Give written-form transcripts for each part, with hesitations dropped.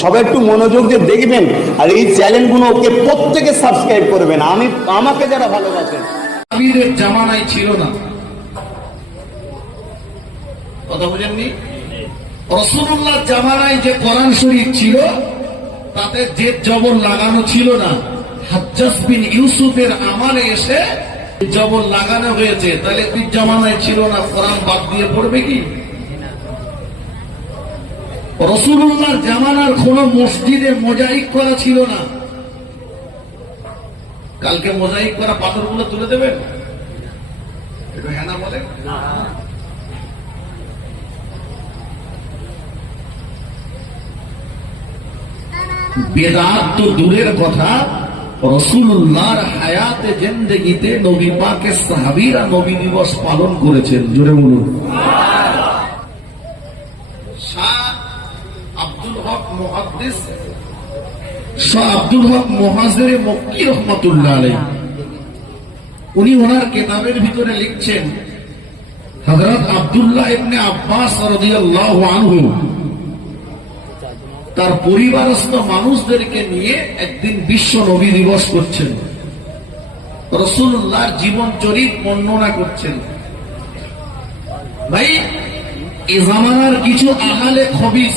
সবাই একটু মনোযোগ দিয়ে দেখবেন, আর এই চ্যানেলগুলোকে প্রত্যেকে সাবস্ক্রাইব করবেন। আমাকে যারা ভালোবাসেন, নবীদের জামানায় ছিল না, কথা বুঝেননি? রাসূলুল্লাহ জামানায় যে কোরআন শরীফ ছিল তাতে জেদ জবর লাগানো ছিল না। হাজ্জাজ বিন ইউসুফের আমলে এসে জবর লাগানো হয়েছে। তাহলে তুই জামানায় ছিল না, কোরআন বাদ দিয়ে পড়বে কি? রাসূলুল্লাহর জামানার কোন মসজিদে মোজাইক করা ছিল না। কালকে মোজাইক করা পাথরগুলো তুলে দেবেন? এটা হ্যাঁ না বলে না। বেদাত তো দূরের কথা, রাসূলুল্লাহর হায়াতে জিন্দেগিতে নবী পাকের সাহাবীরা নবী দিবস পালন করেছেন। জোরে বলুন। শাহ আব্দুল হক মুহাদ্দিস, শাহ আব্দুল হক মুহাজির মক্কি রাহমাতুল্লাহ আলাইহি, উনি ওনার কিতাবের ভিতরে লিখছেন, হযরত আব্দুল্লাহ ইবনে আব্বাস রাদিয়াল্লাহু আনহু তার পরিবারস্থ মানুষদেরকে নিয়ে একদিন বিশ্ব নবী দিবস করছেন, রাসূলুল্লাহর জীবন চরিত বর্ণনা করছেন। ভাই, এই জামানার কিছু আহলে খবিস,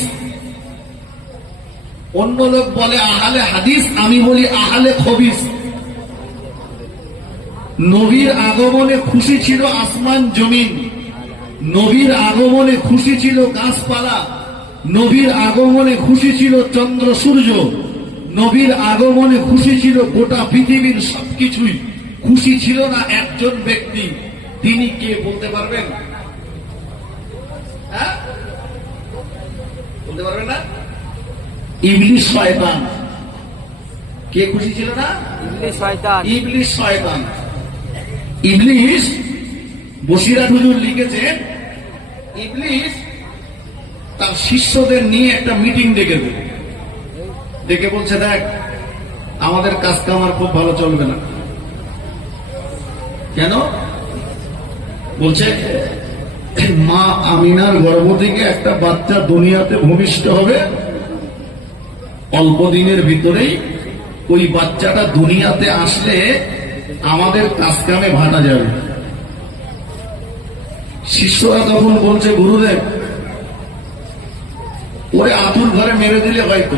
অন্য লোক বলে আহলে হাদিস, আমি বলি আহলে খবিস, নবীর আগমনে খুশি ছিল আসমান জমিন, নবীর আগমনে খুশি ছিল গাছপালা, নবীর আগমনে খুশি ছিল চন্দ্র সূর্য, নবীর আগমনে খুশি ছিল গোটা পৃথিবীর সবকিছুই। খুশি ছিল না একজন ব্যক্তি, তিনি কে বলতে পারবেন? হ্যাঁ, বলতে পারবেন না? ইবলিস শয়তান। কে খুশি ছিল না? ইবলিস শয়তান। ইবলিস শয়তান। ইবলিস, বসিরাত হুজুর লিখেছেন, ইবলিস তার শিষ্যদের নিয়ে একটা মিটিং ডেকেছে, ডেকে বলছে, দেখ আমাদের কাজ কামার খুব ভালো চলবে না। কেন? বলছে মা আমিনার গর্ভ থেকে একটা বাচ্চা দুনিয়াতে ভূমিষ্ঠ হবে, অল্প দিনের ভিতরেই ওই বাচ্চাটা দুনিয়াতে আসলে আমাদের কাজ কামে ভাটা যাবে। শিষ্যরা তখন বলছে, গুরুদেব ওরে আতুর ঘরে মেরে দিলে হয়তো।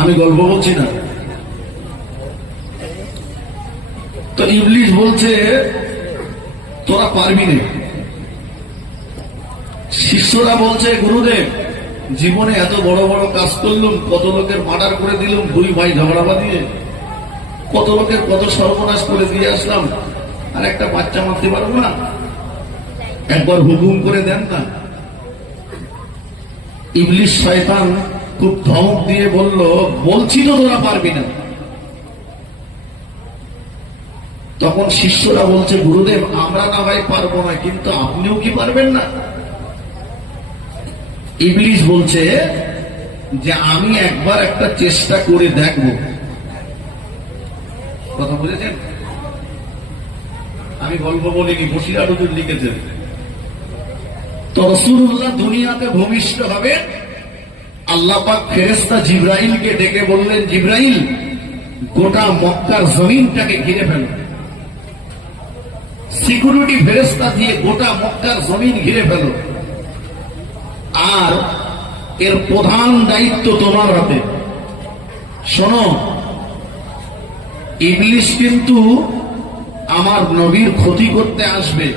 আমি গল্প বলছি না তো। ইবলিস বলছে তোরা পারবি না। শিষ্যরা বলছে, গুরুদেব জীবনে এত বড় বড় কাজ করলুম, কত লোকের মার্ডার করে দিলুম, দুই ভাই ঝগড়া বাঁধিয়ে, কত লোকের কত সর্বনাশ করে দিয়ে আসলাম, আর একটা বাচ্চা মারতে পারবো না? একবার হুকুম করে দেন না। ইবলিস শয়তান খুব ধমক দিয়ে বলল, বলছি তো তোরা পারবি না। তখন শিষ্যরা বলছে, গুরুদেব আমরা না ভাই পারবো না, কিন্তু আপনিও কি পারবেন না? ইবলিস বলছে যে আমি একবার একটা চেষ্টা করে দেখব। কথা বুঝেছেন? আমি গল্প বলিনি, বসিরাত হুজুর লিখেছেন। তো রাসূলুল্লাহ দুনিয়াতে ভূমিষ্ঠ হবে, আল্লাহ পাক ফেরেশতা জিবরাইলকে ডেকে বললেন, জিবরাইল গোটা মক্কার জমিনটাকে ঘিরে ফেল। সিকিউরিটি ফেরেশতা দিয়ে গোটা মক্কার জমিন ঘিরে ফেল, আর এর প্রধান দায়িত্ব তোমার হাতে। শোনো, ইবলিস কিন্তু আমার নবীর ক্ষতি করতে আসবে,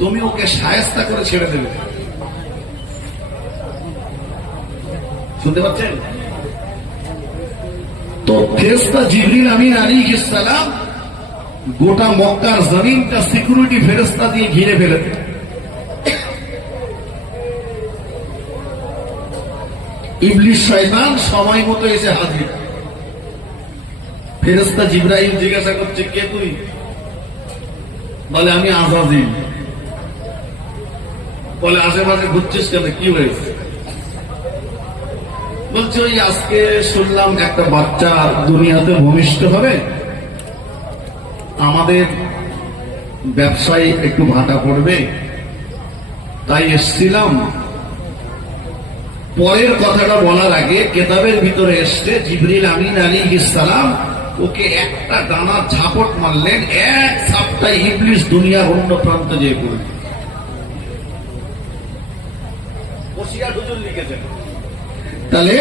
তুমি ওকে শায়েস্তা করে ছেড়ে দেবে। শুনতে পাচ্ছেন তো? ফেরেশতা জিবরিল আমিন আলাইহিস সালাম গোটা মক্কার জমিনটা সিকিউরিটি ফেরেশতা দিয়ে ঘিরে ফেলে। ইবলিস শয়তান সময় মতো এসে হাজির। ফেরেশতা জিবরাইল জিজ্ঞাসা করছে, কে তুই? বলে আমি আযাজিল। বলে আশেপাশে ঘুরছিস কেন, কি হয়েছে? বলছে ওই আজকে শুনলাম একটা বাচ্চা দুনিয়াতে ভূমিষ্ঠ হবে, আমাদের ব্যবসায় একটু ভাটা পড়বে, তাই এসছিলাম পরের কথাটা বলার আগে কেতাবের ভিতরে এসছে জিবরিল আমিন আলাইহিস সালাম ওকে একটা ডানা ঝাপট মারলেন, এক সাপটায় ইবলিস দুনিয়ার অন্য প্রান্তে যেয়ে পড়ল। বসিয়ার হুজুর লিখেছেন। তাহলে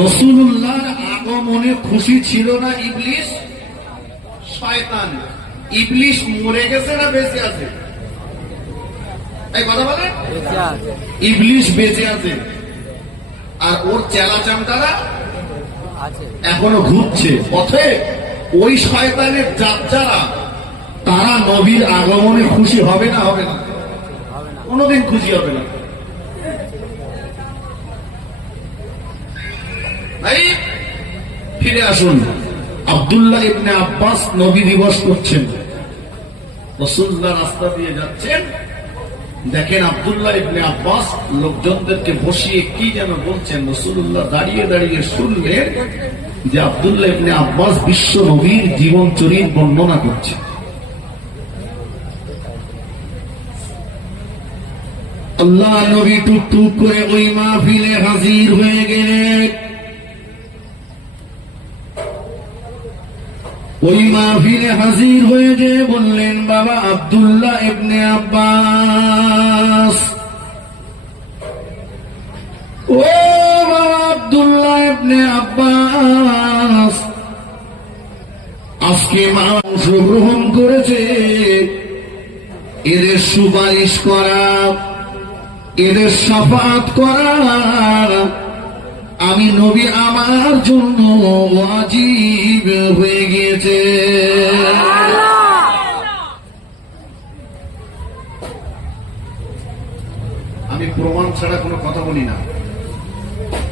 রাসূলুল্লাহর আগমনে খুশি ছিল না ইবলিস? শয়তান। ইবলিস মরে গেছে না বেঁচে আছে? এই কথা বলেন। ইবলিস বেঁচে আছে, আর ওর চেলা চামটারা এখনো ঘুরছে পথে। ওই শয়তানের জাত যারা, তারা নবীর আগমনে খুশি হবে না? হবে না, কোনোদিন খুশি হবে না। ভাই ফিরে আসুন। আব্দুল্লাহ ইবনে আব্বাস নবী দিবস করছেন, রাসূলুল্লাহ রাস্তা দিয়ে যাচ্ছেন, দেখেন আব্দুল্লাহ ইবনে আব্বাস লোকজনদেরকে বসিয়ে কি যেন বলছেন। রাসূলুল্লাহ দাঁড়িয়ে দাঁড়িয়ে শুনলেন যে আব্দুল্লাহ ইবনে আব্বাস বিশ্ব নবীর জীবন চরিত বর্ণনা করছে। আল্লাহ নবী টুকটুক করে ওই মাহফিলে হাজির হয়ে গেলেন। ওই মাহফিলে হাজির হয়ে যে বললেন, বাবা আব্দুল্লাহ ইবনে আব্বাস, ও বাবা আব্দুল্লাহ ইবনে আব্বাস, আজকে মা অংশগ্রহণ করেছে, এদের সুপারিশ করা, এদের শাফাত করা আমি নবী আমার জন্য ওয়াজিব হয়ে গিয়েছে। আমি প্রমাণ ছাড়া কোনো কথা বলি না।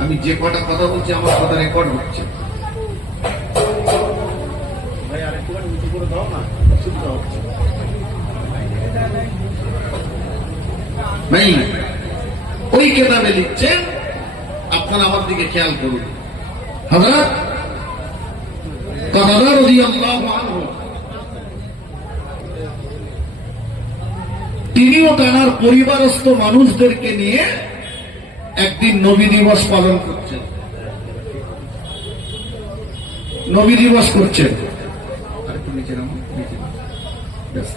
আমি যে কটা কথা বলছি আমার কথা রেকর্ড হচ্ছে। ভাই আরেকটু উঁচু করে দাও না, অসুবিধা হচ্ছে। ভাই ওই কেতাবে লিখছেন, আপনারা আমার দিকে খেয়াল করুন। হযরত কাতাদা রাদিয়াল্লাহু আনহু তিনিও তার পরিবারস্থ মানুষদেরকে নিয়ে একদিন নবী দিবস পালন করছেন। নবী দিবস করছেন। আরেকটু নিচে নামো, নিচে নামো। ব্যাস।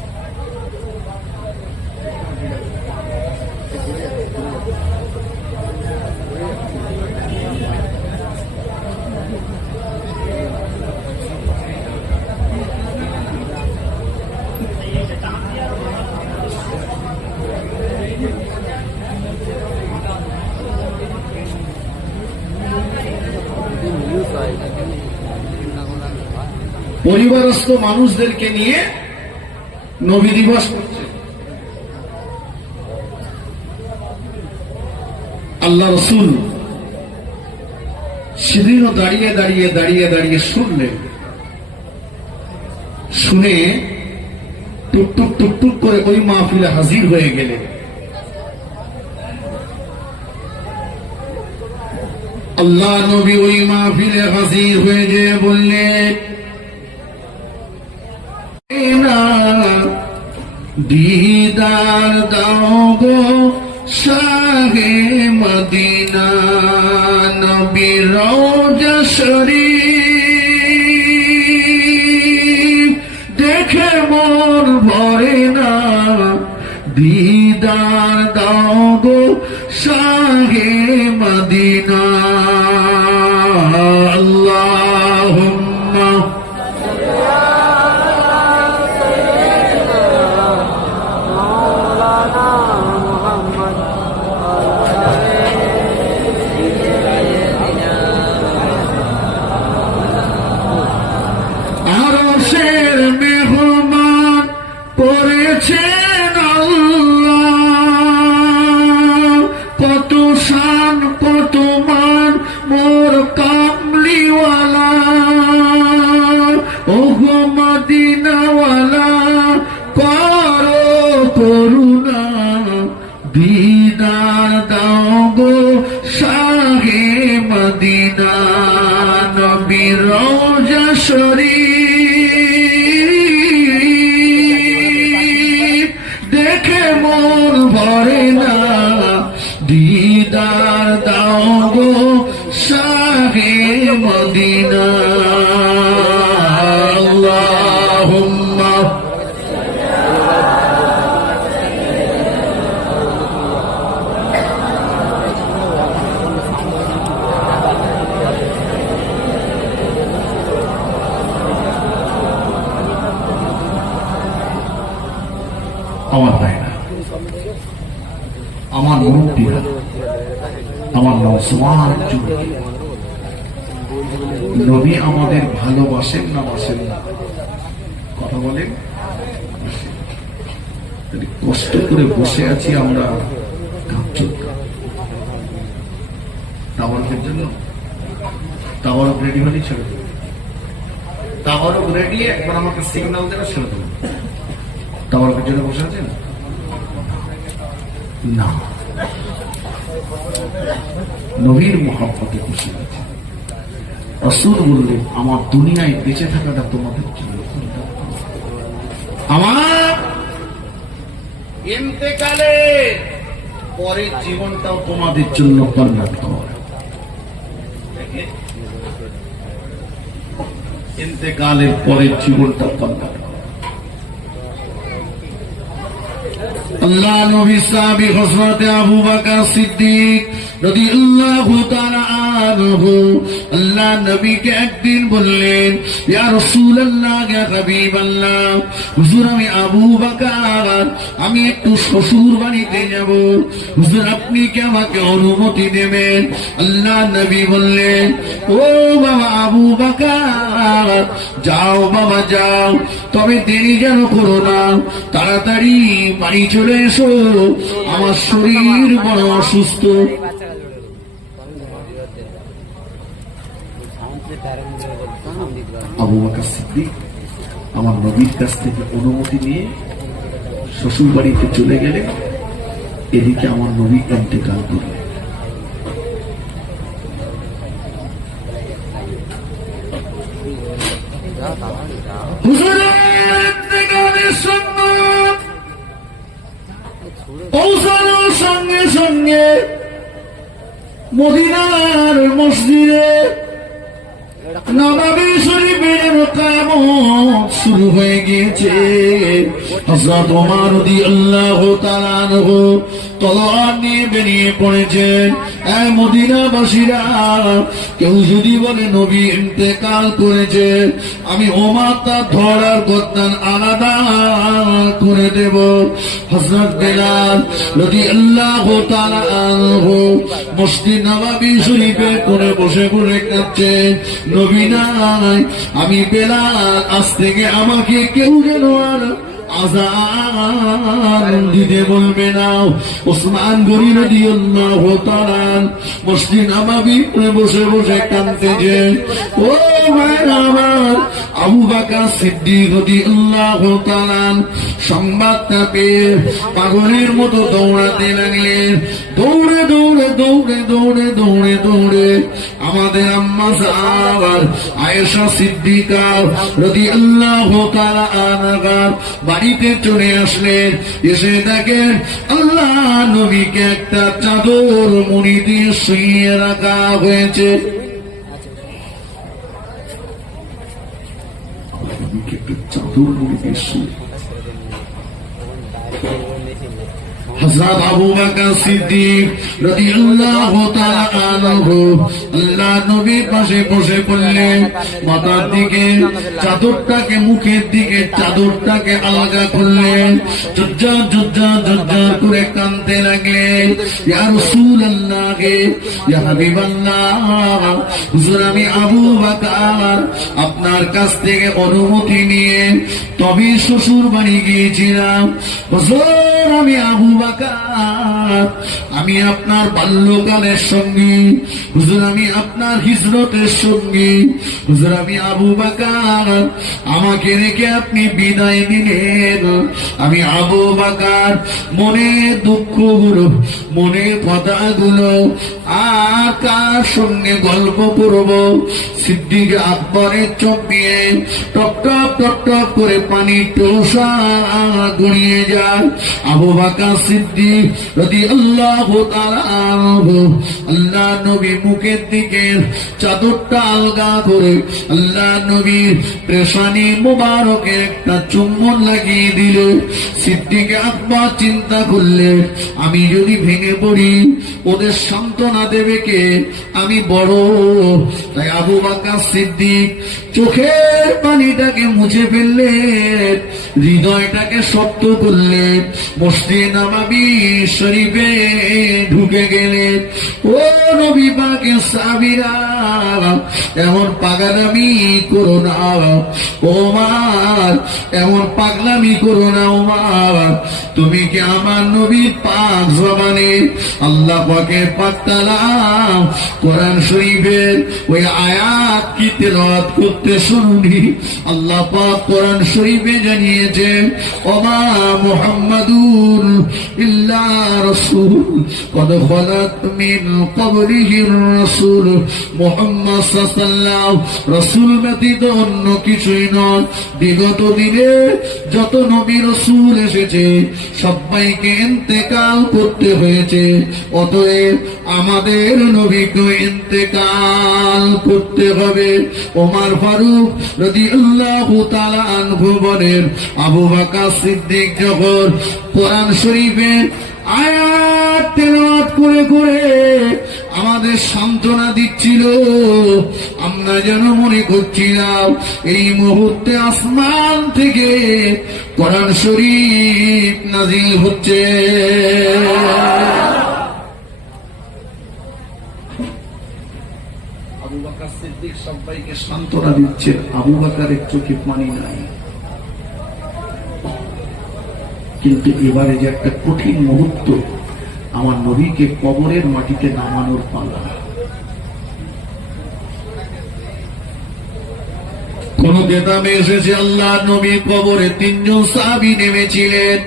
পরিবারস্থ মানুষদেরকে নিয়ে নবী দিবস করছে। আল্লাহ রাসূল সেদিনও দাঁড়িয়ে দাঁড়িয়ে দাঁড়িয়ে দাঁড়িয়ে শুনলেন। শুনে টুকটুক টুকটুক করে ওই মাহফিলে হাজির হয়ে গেলেন। আল্লাহ নবী ওই মাহফিলে হাজির হয়ে যে বললেন, दीदार दाओ गो शाहे मदीना नबी रौजा शरीफ देखे मोर भरे ना दीदार दाओ गो शाहे मदीना अल्लाहुम्मा दीदार दाओ गो शाहे मदीना नबी रौजा शरीफ देखे मोर भरे ना दीदार दाओ গো শাহে মদিনা আল্লাহুম্মা আমার ভাইরা, আমার মুরব্বীরা, আমার নওজওয়ান যুবক, নবী আমাদের ভালোবাসেন না বাসেন না? কথা বলেন। কষ্ট করে বসে আছি আমরা তাওয়ারকের জন্য। তাওয়ারক রেডি হলে ছেড়ে দেবো, তাওয়ারক রেডি, একবার আমাকে সিগন্যাল দেবে ছেড়ে দেবো। তাওয়ারকের জন্য বসে আছেন না, নবীর মহব্বতে খুশি আছে। রাসূল বললেন, আমার দুনিয়ায় বেঁচে থাকাটা তোমাদের জন্য, আমার ইন্তেকালে পরের জীবনটাও তোমাদের জন্য কল্যাণকর। ইন্তেকালের পরের জীবনটা কল্যাণকর। আল্লাহ নবী সাহাবী হযরত আবু বকর সিদ্দিক রাদিয়াল্লাহু তাআলা আনহু আল্লাহ নবীকে একদিন বললেন, ইয়া রাসূলুল্লাহ, ইয়া হাবিবাল্লাহ, হুজুর আমি আবু বকর, আমি একটু শ্বশুর বাড়িতে যাব, হুজুর আপনি কি আমাকে অনুমতি দেবেন? আল্লাহ নবী বললেন, ও বাবা আবু বকর, যাও বাবা যাও, তবে দেরি যেন করো না, তাড়াতাড়ি বাড়ি চলে এসো, আমার শরীর বড় অসুস্থ। আবু বকর সিদ্দিক আমার নবীর কাছ থেকে অনুমতি নিয়ে শ্বশুর বাড়িতে চলে গেলে, এদিকে আমার নবী ইন্তেকাল করলেন। হুজুরের ইন্তেকালের সংবাদ পৌঁছানোর সঙ্গে সঙ্গে মদিনার মসজিদে নববী শরীফের কিয়ামত শুরু হয়ে গিয়েছে। হযরত ওমর রাদিয়াল্লাহু তাআলা আনহু তলোয়ার নিয়ে বেরিয়ে পড়েছেন। মদিনাবাসীরা, কেউ যদি বলে নবী ইন্তেকাল করেছে, আমি ওমর তা ধরার গর্দান আলাদা করে দেব। হযরত বেলাল রাদিয়াল্লাহু তাআলা আনহু মসজিদ নববী শরীফে কোণে বসে বসে কাঁদছেন, নবী নাই, আমি বেলাল, আজ থেকে আমাকে কেউ যেন আর আযান দিতে বলবে না। ওসমান গনি রাদিয়াল্লাহু তাআলা মসজিদ নববীতে বসে বসে কাঁদতেছেন। ও ভাইরা আমার, আবু বকর সিদ্দিক রাদিয়াল্লাহু তাআলা সংবাদটা পেয়ে পাগলের মতো দৌড়াতে লাগলেন। দৌড়ে দৌড়ে দৌড়ে দৌড়ে দৌড়ে দৌড়ে আমাদের আম্মা জান আয়েশা সিদ্দিকা রাদিয়াল্লাহু তাআলা আনহা বাড়িতে চলে আসলেন। এসে দেখেন আল্লাহ নবীকে একটা চাদর মুড়ি দিয়ে শুইয়ে রাখা হয়েছে। চাদর মুড়ি দিয়ে শুয়ে হযরত আবু বকর সিদ্দিক রাদিয়াল্লাহু তাআলা আনহু আল্লাহ নবীর পাশে বসে পড়লেন। মাথার দিকে চাদরটাকে, মুখের দিকে চাদরটাকে আলগা করলেন। জজ্জার জজ্জার জজ্জার করে কাঁদতে লাগলেন। ইয়া রাসূলুল্লাহ, ইয়া হাবিবাল্লাহ, হুজুর আমি আবু বকর আপনার কাছ থেকে অনুমতি নিয়ে তবে শ্বশুর বাড়ি গিয়েছিলাম। হুজুর আমি আবু বকর, আমি আপনার বাল্যকালের সঙ্গী, হুজুর আমি আপনার হিজরতের সঙ্গী, হুজুর আমি আবু বকর, আমাকে রেখে আপনি বিদায় নিলেন। আমি আবু বকর মনের দুঃখগুলো, মনের কথাগুলো আর কার সঙ্গে গল্প করব? সিদ্দিক আকবরের চোখ দিয়ে টপ টপ টপ টপ করে পানি টোসা গড়িয়ে যায়। আবু বকর সিদ্দিক রাদিয়াল্লাহু তাআলা আনহু আল্লাহ নবী মুখের দিকে চাদরটা আলগা করে আল্লাহ নবীর পেশানি মুবারকে একটা চুম্বন লাগিয়ে দিল। সিদ্দিক আকবর চিন্তা করলে, আমি যদি ভেঙে পড়ি ওদের সান্ত্বনা দেবে কে, আমি বড়। তাই আবু বকর সিদ্দিক চোখের পানিটাকে মুছে ফেললেন, হৃদয়টাকে শক্ত করলেন, মসজিদে নববী শরীফে ঢুকে গেলেন। ও নবী পাকের সাহাবীরা, এমন পাগলামি করো না ওমর, এমন পাগলামি করো না ওমর। তুমি কি আমার নবীর পাক জবানে আল্লাহ পাকের পাক তাআলা কোরআন শরীফের ওই আয়াত কি তেলাওয়াত করতে শুনুনি? আল্লাহ পাক কোরআন শরীফে জানিয়েছে, ওমা মুহাম্মাদুর ইল্লা রাসূল কদ খালাত মিন ক্বাবলিহির রাসূল। মুহাম্মদ সাল্লাল্লাহু রাসূল ব্যতীত অন্য কিছুই নয়। বিগত দিনে যত নবী রাসূল এসেছে সবাইকে ইন্তেকাল করতে হয়েছে, অতএব আমাদের নবীকে ইন্তেকাল করতে হবে। ওমর ফারুক রাদিয়াল্লাহু তাআলা আনহু বলেন, আবু বকর সিদ্দিক যখন কোরআন শরীফের আয়াত তেলাওয়াত করে করে আমাদের সান্ত্বনা দিচ্ছিল, আমরা যেন মনে করছিলাম এই মুহূর্তে আসমান থেকে কোরআন শরীফ নাজিল হচ্ছে। আবু বকর সিদ্দিক সবাইকে সান্ত্বনা দিচ্ছে, আবু বকরের চোখে পানি নাই। কিন্তু এবারে যে একটা কঠিন মুহূর্ত, আমার নবীকে কবরের মাটিতে নামানোর পালা। কোন কেতাবে এসেছে আল্লাহ নবী কবরে 3 জন সাহাবী নেমেছিলেন।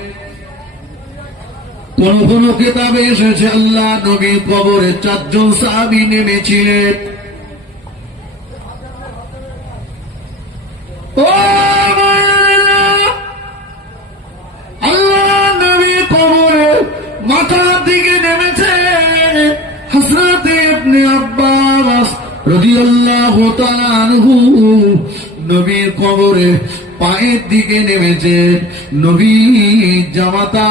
কোন কোন কেতাবে এসেছে আল্লাহ নবী কবরে 4 জন সাহাবী নেমেছিলেন। মাথার দিকে নেমেছে হযরত ইবনে আব্বাস রাদিয়াল্লাহু তাআলা আনহু, নবীর কবরে পায়ের দিকে নেমেছে নবী জামাতা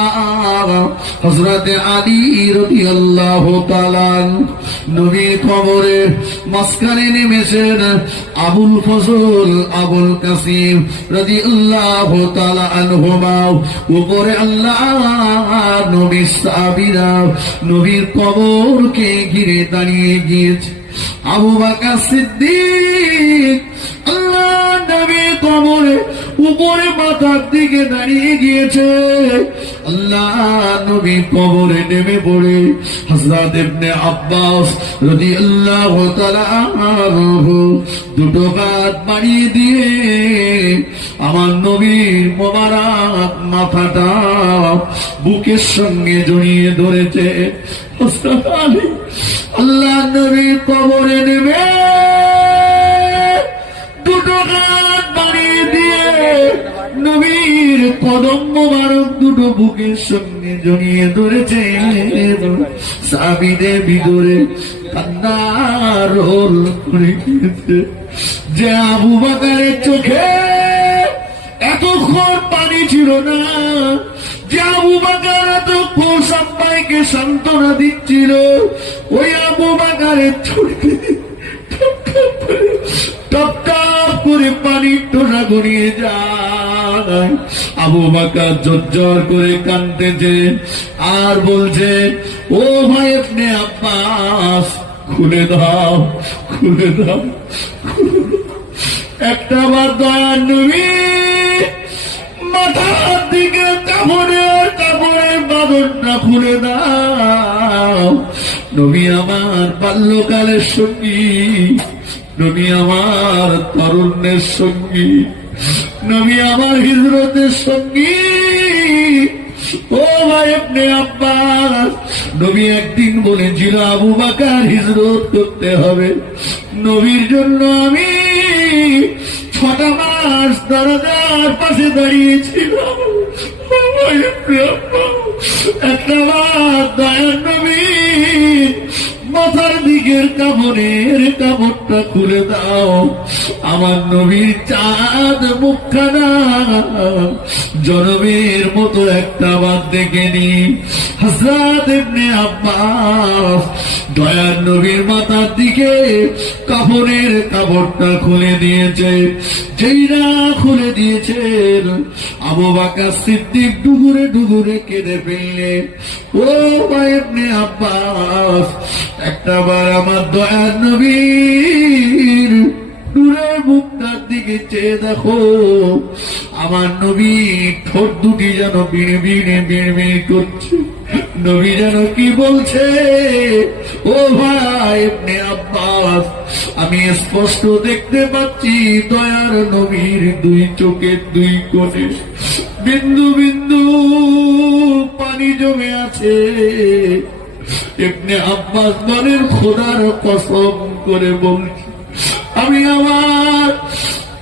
হযরত আলী রাদিয়াল্লাহু তাআলা। নবীর কবরে মাঝখানে নেমেছেন আবুল ফজল আবুল কাসিম রাদিয়াল্লাহু তাআলা আনহুমা। উপরে আল্লাহ নবীর সাহাবীরা নবীর কবরকে ঘিরে দাঁড়িয়ে গিয়েছে। আবু বকর সিদ্দিক আল্লাহ নবীর কবরে উপরে মাথার দিকে দাঁড়িয়ে গিয়েছে। আল্লাহ নবী কবরে নেমে পড়ে হযরত ইবনে আব্বাস রাদিয়াল্লাহু তাআলা আনহু 2 হাত বাড়িয়ে দিয়ে আমার নবীর মোবারক মাথাটা বুকের সঙ্গে জড়িয়ে ধরেছে। হযরত আলী আল্লাহ নবীর কবরে নেমে 2 হাত বাড়িয়ে দিয়ে নবীর কদম মোবারক 2 বুকের সঙ্গে জড়িয়ে ধরেছে। সাহাবীদের ভিতরে কান্নার রোল করে গিয়েছে যে আবু বকরের চোখে এতক্ষণ পানি ছিল না, যে আবু বকর এতক্ষণ সবাইকে সান্ত্বনা দিচ্ছিল, ওই আবু বকরের চোখে টপ টপ করে পানির টোনা গড়িয়ে যায়। আবু বকর জোর করে কাঁদতেছে আর বলছে, ও ভাই ইবনে আব্বাস, খুলে দাও, খুলে দাও। একটা বার দয়ার নবী মাথার দিকে কাপড়ের বাঁধনটা খুলে দাও। নবী আমার বাল্যকালের সঙ্গী, নবী আমার তরুণের সঙ্গী, নবী আমার হিজরতের সঙ্গী। ও ভাই ইবনে আব্বাস, নবী একদিন বলেছিল আবু বকর হিজরত করতে হবে। নবীর জন্য আমি 6টা মাস দরজার পাশে দাঁড়িয়েছিলাম। ও ভাই ইবনে আব্বাস, একটা বার দয়ার নবী মাথার দিকের কাপড়টা খুলে দাও। আমার নবীর চাঁদ মুখখানা জনমের মতো একটা বার দেখেনি। হযরত ইবনে আব্বাস দয়ার নবীর মাথার দিকে কাপড়টা খুলে দিয়েছে। যেই না খুলে দিয়েছেন, আবু বকর সিদ্দিক ডুগুরে ডুগুরে কেঁদে ফেললেন। ও ভাই ইবনে আব্বাস, একটা বার আমার দয়ার নবীর নূরের মুখটার দিকে চেয়ে দেখো। আমার নবী ঠোঁট দুটি যেন বিড়বিড়ে করছে। নবী যেন কি বলছে? ও ভাই ইবনে আব্বাস, আমি স্পষ্ট দেখতে পাচ্ছি দয়ার নবীর দুই চোখের দুই কোণে বিন্দু বিন্দু পানি জমে আছে। ইবনে আব্বাস বলেন, খোদার কসম করে বলছি, আমি আমার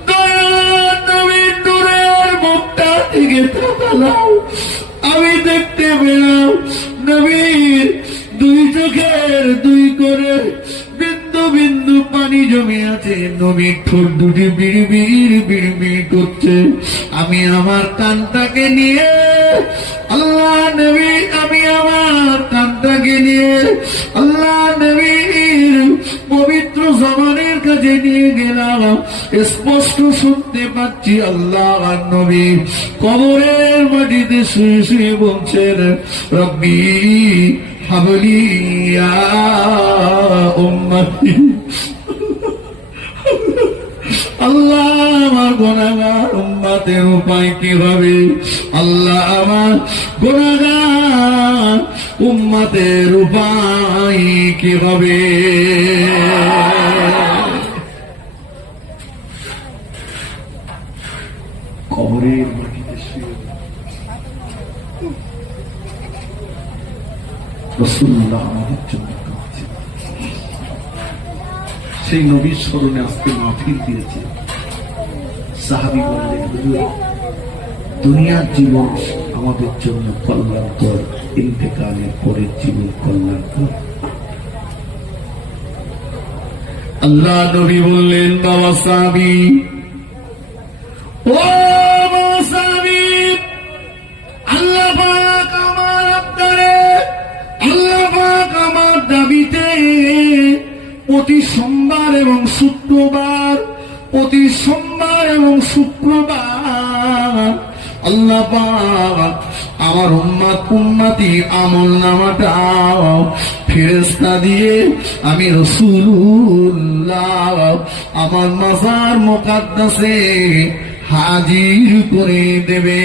দয়ার নবীর নূরের মুখটা দিকে তাকালাম, আমি দেখতে পেলাম নবীর দুই চোখের দুই করে বিন্দু বিন্দু পানি জমে আছে। নবীর ঠোঁট দুটি বিড়বিড় করছে। আমি আমার কানটাকে নিয়ে আল্লাহ নবী, আমি আমার কানটাকে নিয়ে আল্লাহ নবীর পবিত্র জবানের কাছে নিয়ে গেলাম। স্পষ্ট শুনতে পাচ্ছি আল্লাহ নবী কবরের মাটিতে শুয়ে শুয়ে বলছেন, রব্বি হাবলি ইয়া উম্মতি। আল্লাহ, আমার গুনাহগার উম্মতের উপায় কি হবে? আল্লাহ, আমার গুনাহগার উম্মতের উপায় কি হবে? কবরের মাটিতে শুয়ে রাসূলুল্লাহ আমাদের জন্য কাঁদছেন। সেই নবীর স্মরণে আজকে মাহফিল দিয়েছে। সাহাবী বললেন, হুজুর, দুনিয়ার জীবন আমাদের জন্য কল্যাণকর, ইন্তেকালের পরের জীবন কল্যাণকর। আল্লাহ নবী বললেন, বাবা সাহাবী, ও বাবা সাহাবী, আল্লাহ পাক আমার আবদারে, আল্লাহ পাক আমার দাবিতে প্রতি সোমবার এবং শুক্রবার, প্রতি সোমবার এবং শুক্রবার আল্লাহ পাক আমার উম্মতি আমল নামাটা ফেরেশতা দিয়ে আমি রাসূলুল্লাহ আমার মাজার মুকাদ্দাসে হাজির করে দেবে।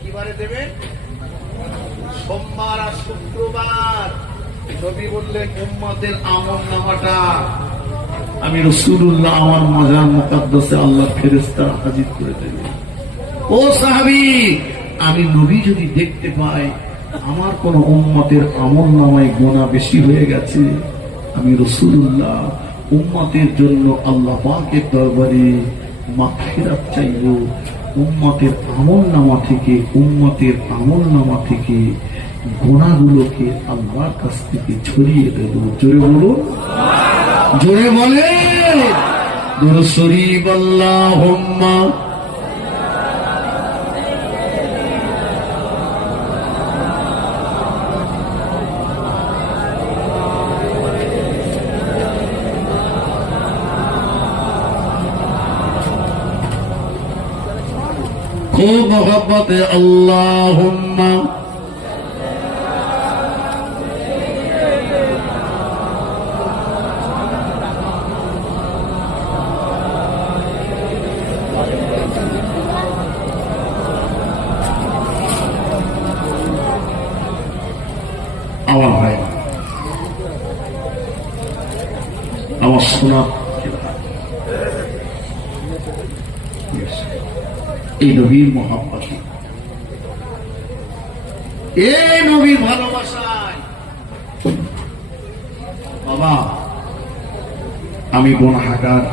কিবারে দেবে? সোমবার আর শুক্রবার। নবী বললেন, উম্মতের আমল নামাটা আমি রাসূলুল্লাহ আমার মাজার মুকাদ্দাসে আল্লাহ ফেরেশতা হাজির করে দেবে। ও সাহাবী, আমি নবী যদি দেখতে পাই আমার কোন উম্মতের আমল নামায় গুনাহ বেশি হয়ে গেছে, আমি রাসূলুল্লাহ উম্মতের জন্য আল্লাহ পাকের দরবারে মাগফিরাত চাইব। উম্মতের আমল নামা থেকে গুনাহগুলোকে আল্লাহর কাছ থেকে ছড়িয়ে দেব। জোরে বলুন, জোরে বলে দুরূদ শরীফ আল্লাহুম্মা খুব মহব্বতে আল্লাহুম্মা আমার ভাই, আমার সোনা, এই নবীর মহাব্বতে, এই নবীর ভালোবাসায় বাবা আমি গুনাহগার।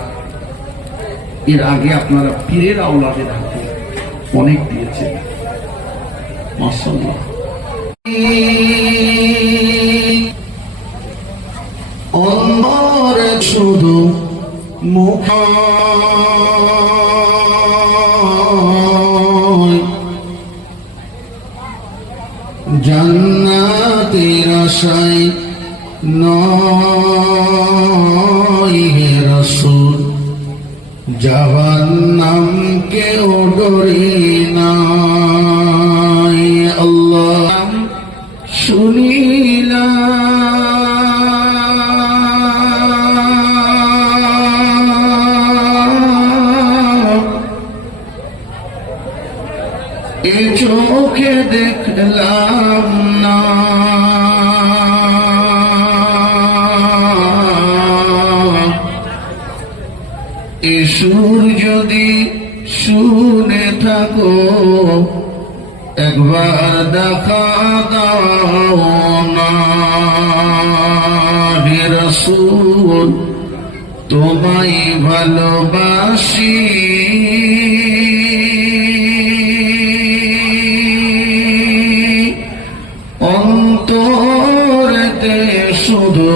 এর আগে আপনারা পীরের আওলাদের হাতে অনেক দিয়েছে, মাশাআল্লাহ। অন্তর শুধু মুখ জান্নাতের আশায় নয় হে রাসূল, জাহান্নাম কেউ ডরে নাই। আল্লাহ শুনিলাম, এ চোখে দেখলাম না, এ সুর যদি শুনে থাকো একবার দেখা দাও না হে রাসূল, তোমায় ভালোবাসি, অন্তরেতে শুধু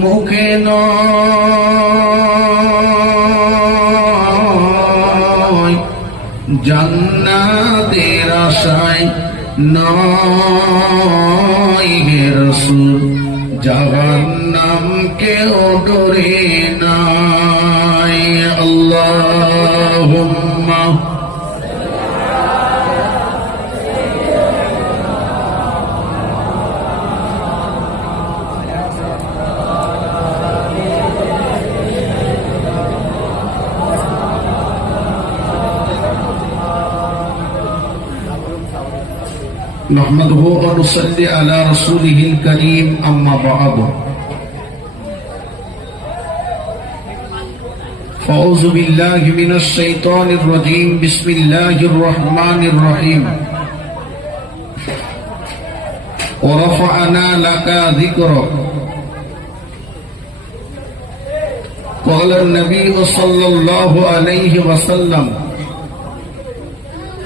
মুখে নয়, জান্নাতের আশায় নয় হে রাসূল, জাহান্নাম কেউ ডরে নাই। আল্লাহুম্মা نحمده ونصلي على رسوله الكريم أما بعد فأعوذ بالله من الشيطان الرجيم بسم الله الرحمن الرحيم ورفعنا لك ذكرك قال النبي صلى الله عليه وسلم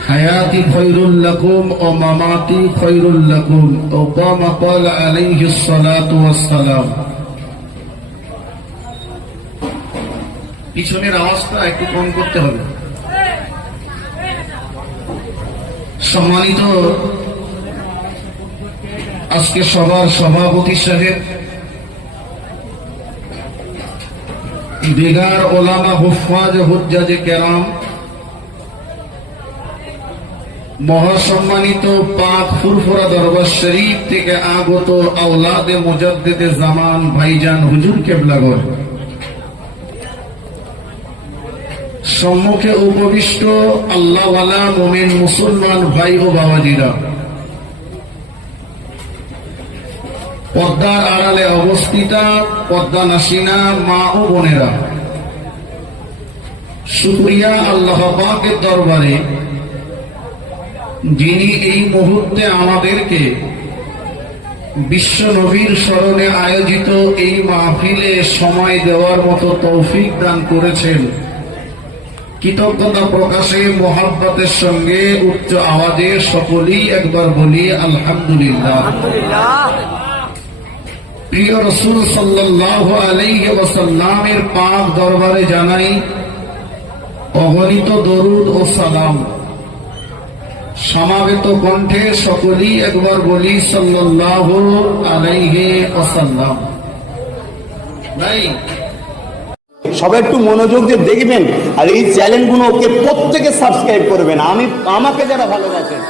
حياتي خير لكم ومماتي خير لكم أو كما قال عليه الصلاة والسلام। পিছনের আওয়াজটা একটু কম করতে হবে। সম্মানিত আজকে সবার সভাপতি সাহেব, দিগার ওলামা হুফাজ হুজ্জাজে কেরাম, মহাসম্মানিত পাক ফুরফুরা দরবার শরীফ থেকে আগত আওলাদে মুজাদ্দিদে জামান ভাইজান হুজুর কেবলাগর, সম্মুখে উপবিষ্ট আল্লাহওয়ালা মুমিন মুসলমান ভাই ও বাবাজিরা, পর্দার আড়ালে অবস্থিতা পর্দা নাসিনা মা ও বোনেরা, শুকরিয়া আল্লাহ পাকের দরবারে যিনি এই মুহূর্তে আমাদেরকে বিশ্ব নবীর স্মরণে আয়োজিত এই মাহফিলে সময় দেওয়ার মতো তৌফিক দান করেছেন। কৃতজ্ঞতা প্রকাশে মোহাব্বতের সঙ্গে উচ্চ আওয়াজে সকলেই একবার বলি আলহামদুলিল্লাহ। প্রিয় রাসূল সাল্লাল্লাহু আলাইহি ওয়াসাল্লামের পাক দরবারে জানাই অগণিত দরুদ ও সালাম। সমাবেত কণ্ঠে সকলেই একবার বলি সাল্লাল্লাহু আলাইহি ওয়াসাল্লাম। ভাই সবাই একটু মনোযোগ দিয়ে দেখবেন আর এই চ্যানেলগুলোকে প্রত্যেকে সাবস্ক্রাইব করবেন, আমাকে যারা ভালোবাসেন।